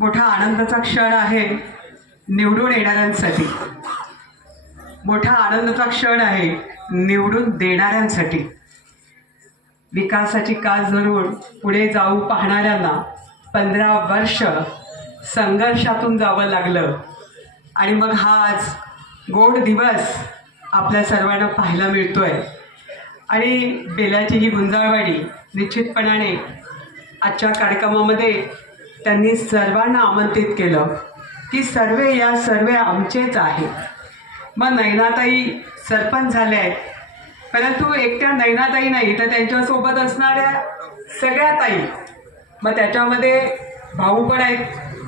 मोठा आनंदाचा क्षण आहे निवडून येणाऱ्यांसाठी, मोठा आनंदाचा क्षण आहे निवडून देणाऱ्यांसाठी. विकासाची कास धरून पुढे जाऊ पाहणाऱ्यांना 15 वर्ष संघर्षातून जावं लागलं आणि मग हा आज गोड दिवस आपल्या सर्वांना पाहायला मिळतोय. आणि बेलाची ही गुंजाळवाडी निश्चितपणाने आजच्या कार्यक्रमामध्ये त्यांनी सर्वांना आमंत्रित केलं की सर्वे या सर्वे आमचेच आहे. मग नयनाताई सरपंच झाल्या आहेत, परंतु एकट्या नयनाताई नाही तर त्यांच्यासोबत असणाऱ्या सगळ्या ताई, मग त्याच्यामध्ये भाऊ पण आहेत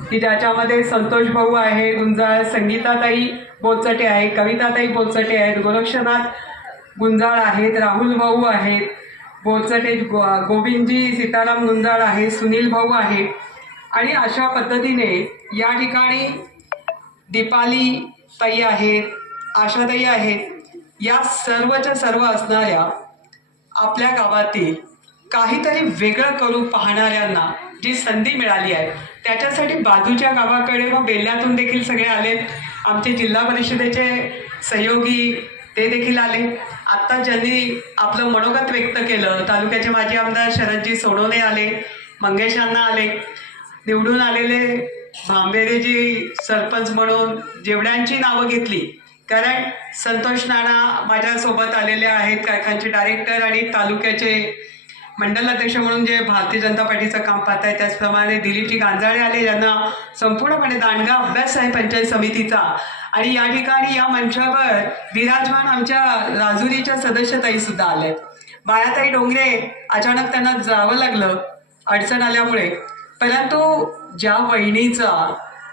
की ज्याच्यामध्ये संतोष भाऊ आहे गुंजाळ, संगीताताई बोचटे आहे, कविताताई बोचटे आहेत, गोरक्षनाथ गुंजाळ आहेत, राहुल भाऊ आहेत बोचटे, गोविंदजी सीताराम गुंजाळ आहे, सुनील भाऊ आहे. आणि अशा पद्धतीने या ठिकाणी दीपाली ताई आहेत, आशाताई आहेत. या सर्वच्या सर्व असणाऱ्या आपल्या गावातील काहीतरी वेगळं करू पाहणाऱ्यांना जी संधी मिळाली आहे त्याच्यासाठी बाजूच्या गावाकडे व बेल्ल्यातून देखील सगळे आलेत. आमचे जिल्हा परिषदेचे सहयोगी ते देखील आले. आत्ता ज्यांनी आपलं मनोगत व्यक्त केलं तालुक्याचे माजी आमदार शरदजी सोनवणे आले, मंगेश अण्णा आले, निवडून आलेले भांबेरेजी सरपंच म्हणून जेवढ्यांची नावं घेतली, कारण संतोष नाना माझ्यासोबत आलेले आहेत, कारखानचे डायरेक्टर आणि तालुक्याचे मंडल अध्यक्ष म्हणून जे भारतीय जनता पार्टीचं काम पाहत आहे. त्याचप्रमाणे दिलीपजी गांजाळे आले, ज्यांना संपूर्णपणे दांडगा अभ्यास आहे पंचायत समितीचा. आणि या ठिकाणी या मंचावर विराजमान आमच्या राजुरीच्या सदस्यताई सुद्धा आल्यात. बाळाताई डोंगरे अचानक त्यांना जावं लागलं अडचण आल्यामुळे, परंतु ज्या वहिनीचा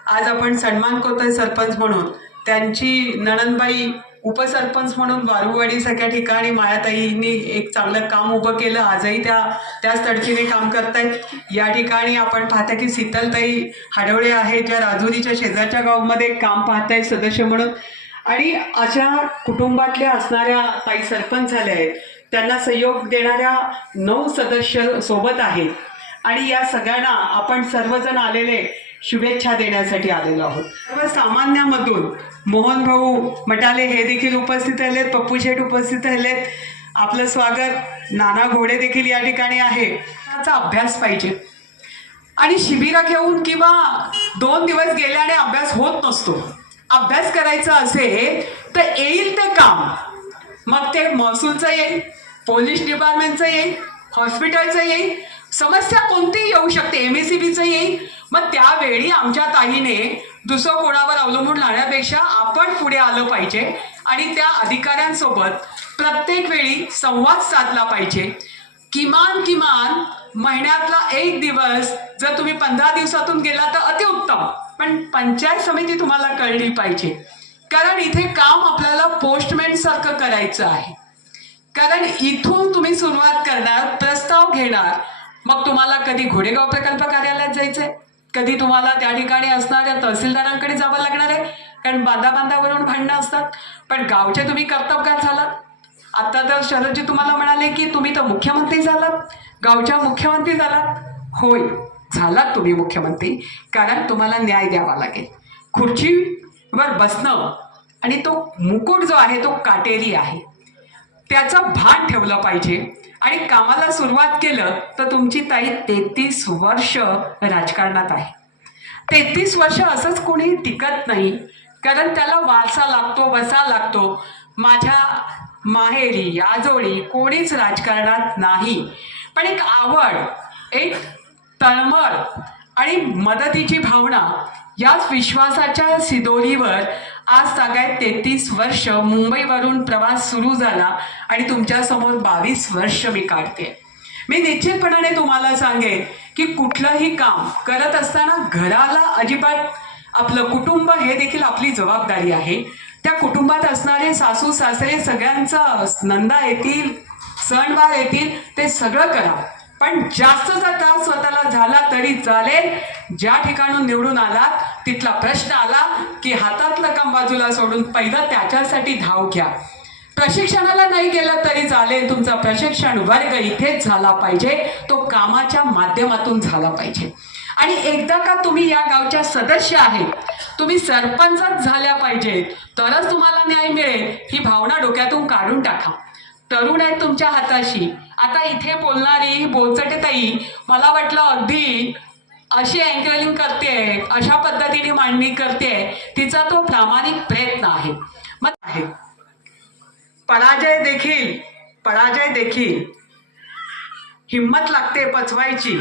आज आपण सन्मान करतोय सरपंच म्हणून, त्यांची नणंदबाई उपसरपंच म्हणून वारुवाडीसारख्या ठिकाणी मायाताईंनी एक चांगलं काम उभं केलं. आजही त्याच तडकीने काम करतायत. या ठिकाणी आपण पाहता की शीतलताई हडवळे आहेत, ज्या राजुरीच्या शेजारच्या गावामध्ये काम पाहतायत सदस्य म्हणून. आणि अशा कुटुंबातल्या असणाऱ्या ताई सरपंच झाल्या आहेत, त्यांना सहयोग देणाऱ्या 9 सदस्य सोबत आहेत. आणि या सगळ्यांना आपण सर्वजण आलेले शुभेच्छा देण्यासाठी आलेलो आहोत. सर्वसामान्यामधून मोहन भाऊ मटाले हे देखील उपस्थित राहिलेत, पप्पू शेठ उपस्थित राहिलेत. आपलं स्वागत. नाना घोडे देखील या ठिकाणी आहे. त्याचा अभ्यास पाहिजे आणि शिबिरं घेऊन किंवा 2 दिवस गेल्याने अभ्यास होत नसतो. अभ्यास करायचा असेल तर येईल ते काम, मग ते महसूलचं येईल, पोलीस डिपार्टमेंटचं येईल, हॉस्पिटलचं येईल, समस्या कोणतीही येऊ शकते, MSCBचं येईल. मग त्यावेळी आमच्या ताईने दुसरं कोणावर अवलंबून राहण्यापेक्षा आपण पुढे आलं पाहिजे आणि त्या अधिकाऱ्यांसोबत प्रत्येक वेळी संवाद साधला पाहिजे. किमान महिन्यातला 1 दिवस जर तुम्ही 15 दिवसातून गेला तर अतिउत्तम, पण पंचायत समिती तुम्हाला कळली पाहिजे. कारण इथे काम आपल्याला पोस्टमॅन सारखं करायचं आहे. कारण इथून तुम्ही सुरुवात करणार, प्रस्ताव घेणार, मग तुम्हाला कधी घोडेगाव प्रकल्प कार्यालयात जायचंय, कधी तुम्हाला त्या ठिकाणी असणाऱ्या तहसीलदारांकडे जावं लागणार आहे, कारण बांधावरून भांडणं असतात. पण गावचे तुम्ही कर्तबगार झालात. आता तर शरदजी तुम्हाला म्हणाले की तुम्ही तर मुख्यमंत्री झालात, गावच्या मुख्यमंत्री झालात. होय, झालात तुम्ही मुख्यमंत्री, कारण तुम्हाला न्याय द्यावा लागेल. खुर्चीवर बसणं आणि तो मुकुट जो आहे तो काटेरी आहे, त्याचं भान ठेवलं पाहिजे. आणि कामाला सुरुवात केलं तर तुमची ताई 33 वर्ष राजकारणात आहे. 33 वर्ष असंच कोणी टिकत नाही, कारण त्याला वारसा लागतो, वसा लागतो. माझ्या माहेरी आजोळी कोणीच राजकारणात नाही, पण एक आवड, एक तळमळ आणि मदतीची भावना, याच विश्वासाच्या सिदोरीवर आज सगळ्यात 33 वर्ष मुंबईवरून प्रवास सुरू झाला आणि तुमच्यासमोर 22 वर्ष मी काढते. मी निश्चितपणाने तुम्हाला सांगेन की कुठलंही काम करत असताना घराला अजिबात, आपलं कुटुंब हे देखील आपली जबाबदारी आहे. त्या कुटुंबात असणारे सासू सासरे सगळ्यांचा नंदा येतील, सणवार येतील, ते सगळं करा. पण जास्तचा त्रास स्वतःला झाला तरी चालेल. ज्या ठिकाणून निवडून आलात तिथला प्रश्न आला की हातातलं काम बाजूला सोडून पहिलं त्याच्यासाठी धाव घ्या. प्रशिक्षणाला नाही गेलं तरी चालेल, तुमचा प्रशिक्षण वर्ग इथेच झाला पाहिजे, तो कामाच्या माध्यमातून झाला पाहिजे. आणि एकदा का तुम्ही या गावच्या सदस्य आहेत, तुम्ही सरपंचच झाल्या पाहिजेत, तरच तुम्हाला न्याय मिळेल ही भावना डोक्यातून काढून टाका. तरुण आहेत तुमच्या हाताशी. आता इथे बोलणारी बोलचटे ताई मला वाटलं अगदी अशी अँकरिंग करते, अशा पद्धतीने मांडणी करते, तिचा तो प्रामाणिक प्रयत्न आहे. मग आहे पराजय देखील हिम्मत लागते पचवायची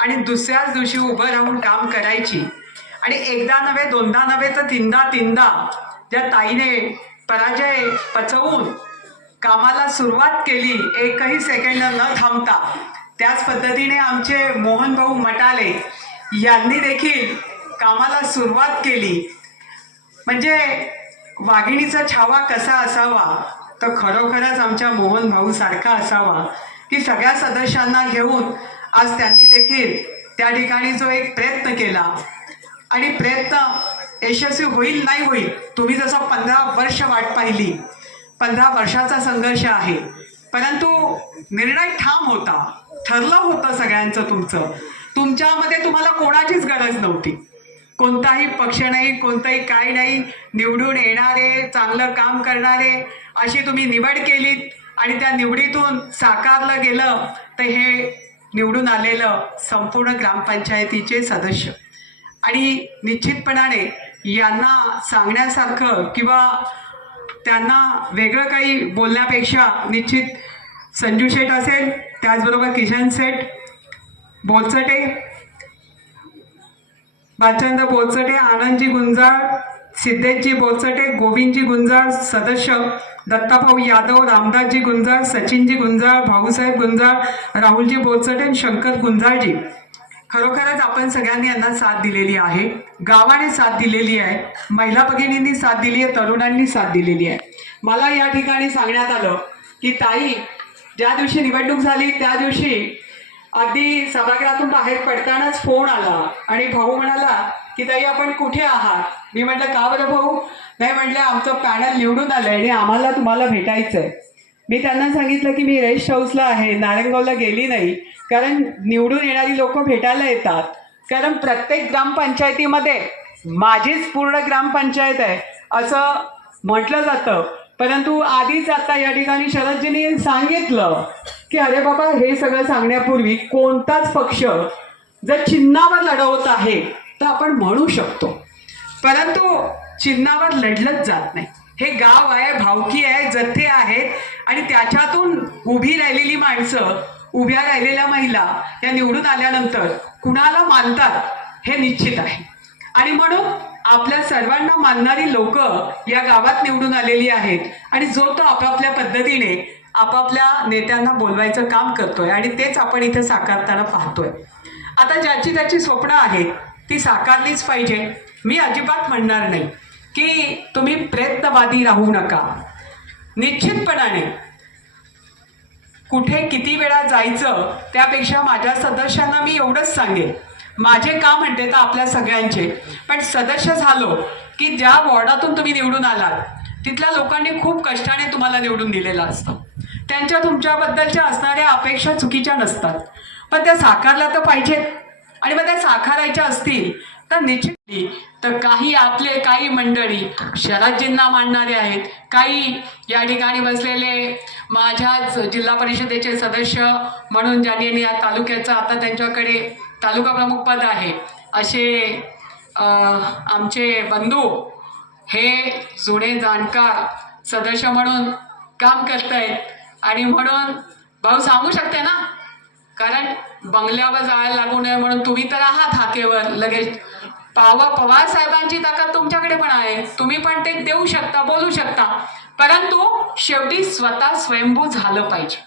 आणि दुसऱ्याच दिवशी उभं राहून काम करायची. आणि एकदा नव्हे, दोनदा नव्हे, तर तीनदा ज्या ताईने पराजय पचवून कामाला सुरुवात केली, एकही सेकंड न थांबता, त्याच पद्धतीने आमचे मोहन भाऊ मटाले यांनी देखील कामाला सुरुवात केली. म्हणजे वाघिणीचा छावा कसा असावा, तर खरोखरच आमच्या मोहन भाऊ सारखा असावा की सगळ्या सदस्यांना घेऊन आज त्यांनी देखील त्या ठिकाणी जो एक प्रयत्न केला. आणि प्रयत्न यशस्वी होईल नाही होईल, तुम्ही जसं 15 वर्ष वाट पाहिली, 15 वर्षाचा संघर्ष आहे, परंतु निर्णय ठाम होता, ठरलं होतं सगळ्यांचं. तुमच्यामध्ये तुम्हाला कोणाचीच गरज नव्हती, कोणताही पक्ष नाही, कोणताही काय नाही, निवडून येणारे, चांगलं काम करणारे अशी तुम्ही निवड केलीत आणि त्या निवडीतून साकारलं गेलं तर हे निवडून आलेलं संपूर्ण ग्रामपंचायतीचे सदस्य. आणि निश्चितपणाने यांना सांगण्यासारखं किंवा त्यांना वेगळं काही बोलण्यापेक्षा निश्चित संजू शेठ असेल, त्याचबरोबर किशन शेठ बोलचटे, भालचंद्र बोलचटे, आनंदजी गुंजाळ, सिद्धेशजी बोलचटे, गोविंदजी गुंजाळ सदस्य, दत्ताभाऊ यादव, रामदासजी गुंजाळ, सचिनजी गुंजाळ, भाऊसाहेब गुंजाळ, राहुलजी बोलचटे आणि शंकर गुंजाळजी. खरोखरच आपण सगळ्यांनी यांना साथ दिलेली आहे, गावाने साथ दिलेली आहे, महिला भगिनींनी साथ दिली आहे, तरुणांनी साथ दिलेली आहे. मला या ठिकाणी सांगण्यात आलं की ताई ज्या दिवशी निवडणूक झाली त्या दिवशी अगदी सभागृहातून बाहेर पडतानाच फोन आला आणि भाऊ म्हणाला की ताई आपण कुठे आहात. मी म्हटलं का बरं भाऊ. नाही म्हटलं आमचं पॅनल निवडून आलं आणि आम्हाला तुम्हाला भेटायचं आहे. मी त्यांना सांगितलं की मी रेस्ट हाऊसला आहे, नारायणगावला गेली नाही, कारण निवडून येणारी लोक भेटायला येतात, कारण प्रत्येक ग्रामपंचायतीमध्ये माझीच पूर्ण ग्रामपंचायत आहे असं म्हटलं जातं. परंतु आधीच आता या ठिकाणी शरदजींनी सांगितलं की अरे बाबा हे सगळं सांगण्यापूर्वी कोणताच पक्ष जर चिन्हावर लढवत आहे तर आपण म्हणू शकतो, परंतु चिन्हावर लढलंच जात नाही. हे गाव आहे, भावकी आहे, जथ्थे आहेत आणि त्याच्यातून उभी राहिलेली माणसं, उभ्या राहिलेल्या महिला या निवडून आल्यानंतर कुणाला मानतात हे निश्चित आहे. आणि म्हणून आपल्या सर्वांना मानणारी लोक या गावात निवडून आलेली आहेत आणि जो तो आपापल्या पद्धतीने आपापल्या नेत्यांना बोलवायचं काम करतोय आणि तेच आपण इथे साकारताना पाहतोय. आता ज्याची त्याची स्वप्न आहेत ती साकारलीच पाहिजे. मी अजिबात म्हणणार नाही की तुम्ही प्रयत्नवादी राहू नका. निश्चितपणाने कुठे किती वेळा जायचं त्यापेक्षा माझ्या सदस्यांना मी एवढंच सांगेन, माझे काम म्हणते तर आपल्या सगळ्यांचे, पण सदस्य झालो की ज्या वॉर्डातून तुम्ही निवडून आलात तिथल्या लोकांनी खूप कष्टाने तुम्हाला निवडून दिलेलं असतं. त्यांच्या तुमच्याबद्दलच्या असणाऱ्या अपेक्षा चुकीच्या नसतात, पण त्या साकारल्या तर पाहिजेत. आणि मग त्या साकारायच्या असतील तर निश्चित तर काही मंडळी शरदजींना मानणारे आहेत, काही या ठिकाणी बसलेले माझ्याच जिल्हा परिषदेचे सदस्य म्हणून ज्यांनी या तालुक्याचं आता त्यांच्याकडे तालुका प्रमुख पद आहे असे आमचे बंधू हे जुने जाणकार सदस्य म्हणून काम करत आहेत. आणि म्हणून भाऊ सांगू शकते ना, कारण बंगल्यावर जायला लागू नये म्हणून तुम्ही तर आहात हाकेवर लगेच. पवार साहेबांची ताकद तुमच्याकडे पण आहे, तुम्ही पण ते देऊ शकता, बोलू शकता, परंतु शेवटी स्वतः स्वयंभू झालं पाहिजे.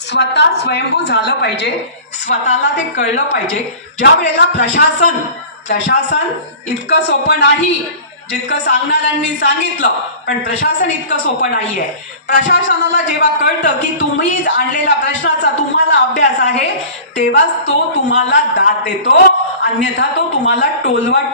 स्वतः स्वयंभू झालं पाहिजे, स्वतःला ते कळलं पाहिजे. ज्या वेळेला प्रशासन इतकं सोपं नाही जितकं सांगणाऱ्यांनी सांगितलं, पण प्रशासन इतकं सोपं नाही आहे. प्रशासनाला जेव्हा कळतं की तुम्ही आणलेल्या प्रश्नाचा तुम्हाला अभ्यास आहे तेव्हाच तो तुम्हाला दाद देतो, अन्यथा तो तुम्हाला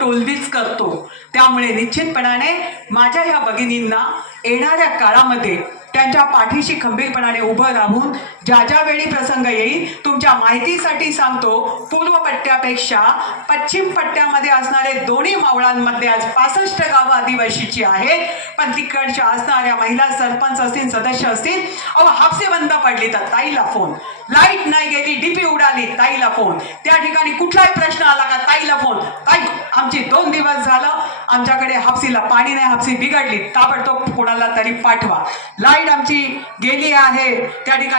टोलवीच करतो. त्यामुळे निश्चितपणाने माझ्या ह्या भगिनींना येणाऱ्या काळामध्ये त्यांच्या पाठीशी खंबीरपणाने उभं राहून ज्या ज्या वेळी प्रसंग येईल तुमच्या माहितीसाठी सांगतो, पूर्व पट्ट्यापेक्षा पश्चिम पट्ट्यामध्ये असणारे दोन्ही मावळांमध्ये आज 65 गावं आदिवासीची आहेत, पण तिकडच्या असणाऱ्या महिला सरपंच असतील, सदस्य असतील, हापसे बंद पडली तर ताईला फोन, लाईट नाही गेली, डीपी उडाली, ताईला फोन, त्या ठिकाणी कुठलाही प्रश्न आला का ताईला फोन, ताई आमची 2 दिवस झालं आमच्याकडे हापसीला पाणी नाही, हापसी बिघडली, ताबडतोब कोणाला तरी पाठवा, लाईट आमची गेली आहे, त्या ठिकाणी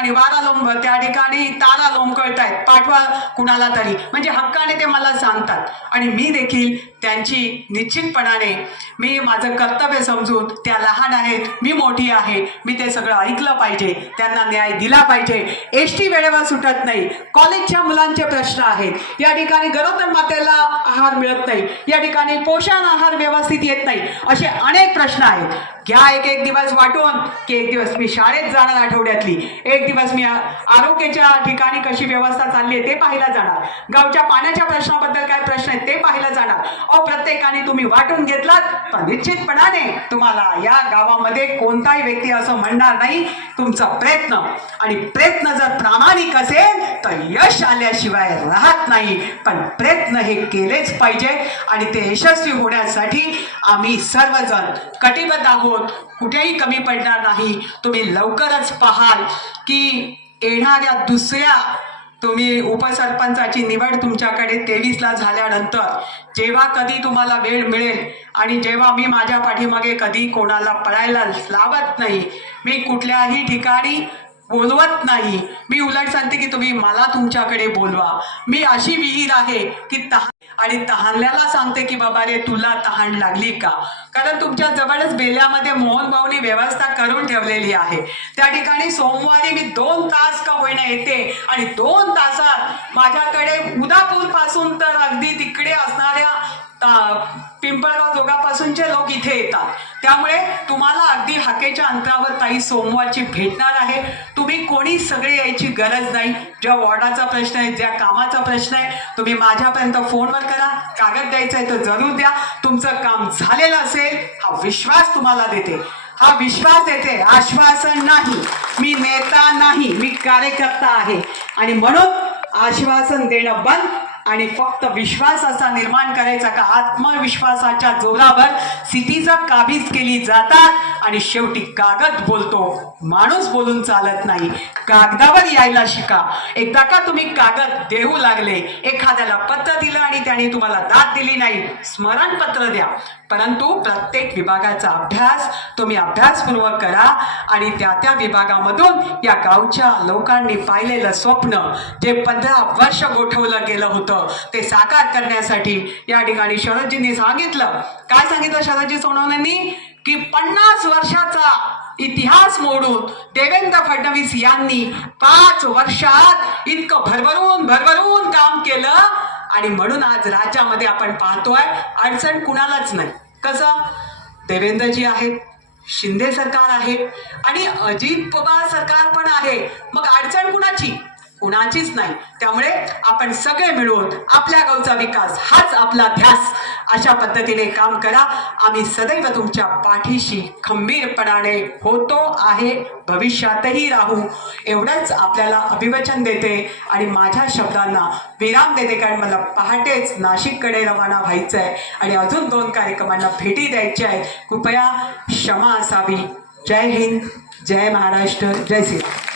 त्या ठिकाणी तारा लोंबकळतायत, पाठवा कुणाला तरी, म्हणजे हक्काने ते मला सांगतात आणि मी देखील त्यांची निश्चितपणाने मी माझं कर्तव्य समजून, त्या लहान आहेत मी मोठी आहे, मी ते सगळं ऐकलं पाहिजे, त्यांना न्याय दिला पाहिजे. एसटी वेळेवर सुटत नाही, कॉलेजच्या मुलांचे प्रश्न आहेत, या ठिकाणी गरोदर मातेला आहार मिळत नाही, या ठिकाणी पोषण आहार व्यवस्थित येत नाही, असे अनेक प्रश्न आहेत. घ्या एक दिवस वाटून की एक दिवस मी शाळेत जाणार, आठवड्यातली एक दिवस मी आरोग्याच्या ठिकाणी कशी व्यवस्था चालली आहे ते पाहायला जाणार, गावच्या पाण्याच्या प्रश्नाबद्दल काय प्रश्न आहेत ते पाहायला जाणार. प्रत्येकाने तुम्ही वाटून घेतलात तर निश्चितपणाने तुम्हाला या गावामध्ये कोणताही व्यक्ती असं म्हणणार नाही. तुमचा प्रयत्न आणि प्रयत्न जर प्रामाणिक असेल तर यश आल्याशिवाय राहत नाही, पण प्रयत्न हे केलेच पाहिजे आणि ते यशस्वी होण्यासाठी आम्ही सर्वजण कटिबद्ध आहोत, कुठेही कमी पडणार नाही. तुम्ही लवकरच पाहाल की येणाऱ्या दुसऱ्या तुम्ही उपसरपंचाची निवड तुमच्याकडे 23ला झाल्यानंतर जेव्हा कधी तुम्हाला वेळ मिळेल आणि जेव्हा मी माझ्या पाठीमागे कधी कोणाला पळायला लावत नाही, मी कुठल्याही ठिकाणी बोलवत नाही, मी उलट सांगते की तुम्ही मला तुमच्याकडे बोलवा. मी अशी विहीर आहे की आणि तहानल्याला सांगते की बाबा रे तुला तहान लागली का, कारण तुमच्या जवळच बेल्यामध्ये मोहन भाऊनी व्यवस्था करून ठेवलेली आहे. त्या ठिकाणी सोमवारी मी 2 तास का होईना येते आणि 2 तासात माझ्याकडे उदापूर पासून तर अगदी तिकडे असणाऱ्या पिंपळगाव जोगापासूनचे लोक इथे येतात. त्यामुळे तुम्हाला अगदी हाकेच्या अंतरावर ताई सोमवारची भेटणार आहे. तुम्ही कोणी सगळे यायची गरज नाही. ज्या वॉर्डाचा प्रश्न आहे, ज्या कामाचा प्रश्न आहे, तुम्ही माझ्यापर्यंत फोनवर करा, कागद द्यायचा आहे तर जरूर द्या. तुमचं काम झालेलं असेल हा विश्वास तुम्हाला देते, हा विश्वास देते, आश्वासन नाही. मी नेता नाही, मी कार्यकर्ता आहे आणि म्हणून आश्वासन देणं बंद आणि फक्त विश्वास असा निर्माण करायचा का आत्मविश्वासाच्या जोरावर स्थितीचं काबीज केली जातात आणि शेवटी कागद बोलतो, माणूस बोलून चालत नाही. कागदावर यायला शिका. एकदा का तुम्ही कागद देऊ लागले, एखाद्याला पत्र दिलं आणि त्याने तुम्हाला दाद दिली नाही, स्मरणपत्र द्या, परंतु प्रत्येक विभागाचा अभ्यास तुम्ही अभ्यासपूर्वक करा आणि त्या विभागामधून या गावच्या लोकांनी पाहिलेलं स्वप्न जे 15 वर्ष गोठवलं गेलं होतं ते साकार करण्यासाठी या ठिकाणी शरदजींनी सांगितलं. काय सांगितलं शरदजी सोनवणेंनी की 50 वर्षाचा इतिहास मोडून देवेंद्र फडणवीस यांनी 5 वर्षात इतकं भरभरून काम केलं आणि म्हणून आज राज्यामध्ये आपण पाहतोय अडचण कुणालाच नाही. कसं देवेंद्रजी आहेत, शिंदे सरकार आहे आणि अजित पवार सरकार पण आहे, मग अडचण कुणाचीच नाही. त्यामुळे आपण सगळे मिळून आपल्या गावचा विकास हाच आपला ध्यास, अशा पद्धतीने काम करा. आम्ही सदैव तुमच्या पाठीशी खंबीरपणाने होतो आहे, भविष्यातही राहू, एवढंच आपल्याला अभिवचन देते आणि माझ्या शब्दांना विराम देते, कारण मला पहाटेच नाशिककडे रवाना व्हायचं आहे आणि अजून 2 कार्यक्रमांना भेटी द्यायच्या आहेत. कृपया क्षमा असावी. जय हिंद, जय महाराष्ट्र, जय श्रीराम.